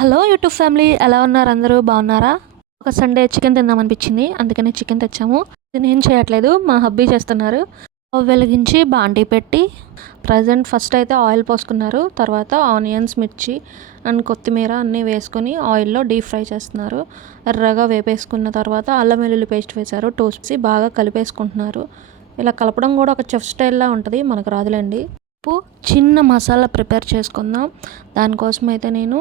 Hello YouTube family, ఎలా ఉన్నారు? అందరూ బాగున్నారా? ఒక సండే చికెన్ తిందామనిపించింది, అందుకని చికెన్ తెచ్చాము. ఇది నేను చేయట్లేదు, మా హబ్బీ చేస్తున్నారు. స్టవ్ వెలిగించి బాండీ పెట్టి ఫస్ట్ అయితే ఆయిల్ పోసుకున్నారు. తర్వాత ఆనియన్స్, మిర్చి అండ్ కొత్తిమీర అన్నీ వేసుకొని ఆయిల్లో డీప్ ఫ్రై చేస్తున్నారు. ఎర్రగా వేపేసుకున్న తర్వాత అల్లం వెల్లుల్లి పేస్ట్ వేశారు. టోస్ట్ బాగా కలిపేసుకుంటున్నారు. ఇలా కలపడం కూడా ఒక చెఫ్ స్టైల్లా ఉంటుంది, మనకు రాదులేండి. చిన్న మసాలా ప్రిపేర్ చేసుకుందాం. దానికోసం అయితే నేను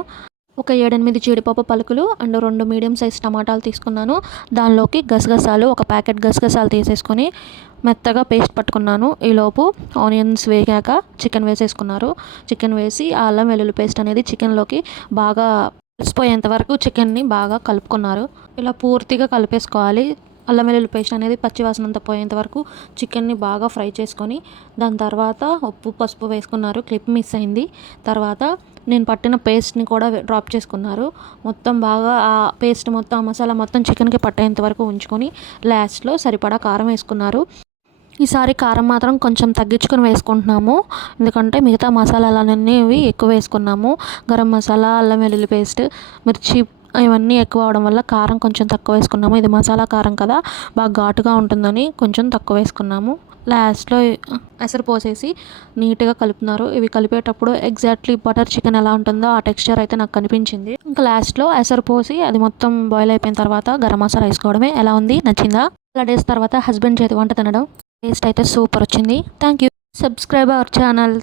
ఒక 7-8 జీడిపప్పు పలుకులు అండ్ 2 మీడియం సైజ్ టమాటాలు తీసుకున్నాను. దానిలోకి గసగసాలు, ఒక ప్యాకెట్ గసగసాలు తీసేసుకొని మెత్తగా పేస్ట్ పట్టుకున్నాను. ఈలోపు ఆనియన్స్ వేగాక చికెన్ వేసేసుకున్నారు. చికెన్ వేసి ఆ అల్లం వెల్లుల్లి పేస్ట్ అనేది చికెన్లోకి బాగా కలిసిపోయేంత వరకు చికెన్ని బాగా కలుపుకున్నారు. ఇలా పూర్తిగా కలిపేసుకోవాలి. అల్లం వెల్లుల్లి పేస్ట్ అనేది పచ్చివాసన అంతా పోయేంత వరకు చికెన్ని బాగా ఫ్రై చేసుకొని దాని తర్వాత ఉప్పు, పసుపు వేసుకున్నారు. క్లిప్ మిస్ అయింది. తర్వాత నేను పట్టిన పేస్ట్ని కూడా డ్రాప్ చేసుకున్నారు. మొత్తం బాగా ఆ పేస్ట్ మొత్తం, మసాలా మొత్తం చికెన్కి పట్టేంత వరకు ఉంచుకొని లాస్ట్లో సరిపడా కారం వేసుకున్నారు. ఈసారి కారం మాత్రం కొంచెం తగ్గించుకొని వేసుకుంటున్నాము, ఎందుకంటే మిగతా మసాలాలన్నీ ఎక్కువ వేసుకున్నాము. గరం మసాలా, అల్లం వెల్లుల్లి పేస్ట్, మిర్చి ఇవన్నీ ఎక్కువ అవడం వల్ల కారం కొంచెం తక్కువ వేసుకున్నాము. ఇది మసాలా కారం కదా, బాగా ఘాటుగా ఉంటుందని కొంచెం తక్కువ వేసుకున్నాము. లాస్ట్లో ఎసరు పోసేసి నీట్గా కలుపుతున్నారు. ఇవి కలిపేటప్పుడు ఎగ్జాక్ట్లీ బటర్ చికెన్ ఎలా ఉంటుందో ఆ టెక్స్చర్ అయితే నాకు కనిపించింది. ఇంకా లాస్ట్లో ఎసరు పోసి అది మొత్తం బాయిల్ అయిపోయిన తర్వాత గరం మసాలా వేసుకోవడమే. ఎలా ఉంది? నచ్చిందా? అలా డేస్ తర్వాత హస్బెండ్ చేతి వంట తినడం టేస్ట్ అయితే సూపర్ వచ్చింది. Thank you. Subscribe our channel.